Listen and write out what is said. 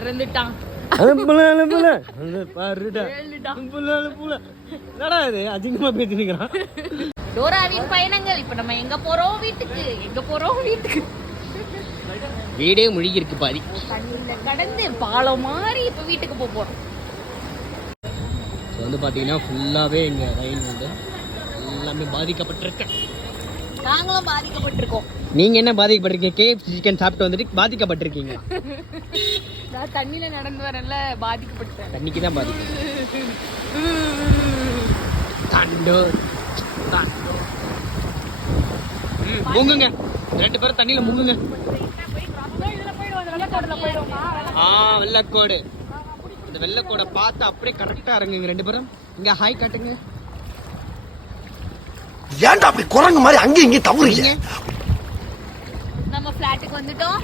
மறந்துட்டான். அசிங்கமா பேசிருக்கான். டோராவின் பயணங்கள். இப்ப நம்ம எங்க போறோம்? வீட்டுக்கு. எங்க போறோம்? வீட்டுக்கு. வீடே முழுகி இருக்கு பாதி. தண்ணியில கடந்து பாலம் மாறி இப்ப வீட்டுக்கு போறோம். வந்து பாத்தீங்கன்னா ஃபுல்லாவே இங்க ரயில் வந்து எல்லாமே பாதிக்கப்பட்டிருக்கு. நாங்களும் பாதிக்கப்பட்டிருக்கோம். நீங்க என்ன பாதிக்கப்பட்டிருக்கீங்க? கேஎஃப்சி சிக்கன் சாப்பிட்டு வந்துட்டு பாதிக்கப்பட்டிருக்கீங்க. நான் தண்ணியில நடந்து வரல, பாதிக்கப்பட்டேன். தண்ணிக்கு தான் பாதிப்பு. தண்டோ தண்டோ முங்குங்க, 2 பேரும் தண்ணியில முங்குங்க. வெள்ளக்கோடு. இந்த வெள்ளக்கோடை பார்த்து அப்படியே கரெக்டா இறங்குங்க 2 பேரும். இங்க ஹாய் காட்டுங்க. ஏன்டா அப்படி குரங்கு மாதிரி அங்கேயும் இங்கே தவறுங்க. நம்ம ஃபிளாட்டுக்கு வந்துட்டோம்.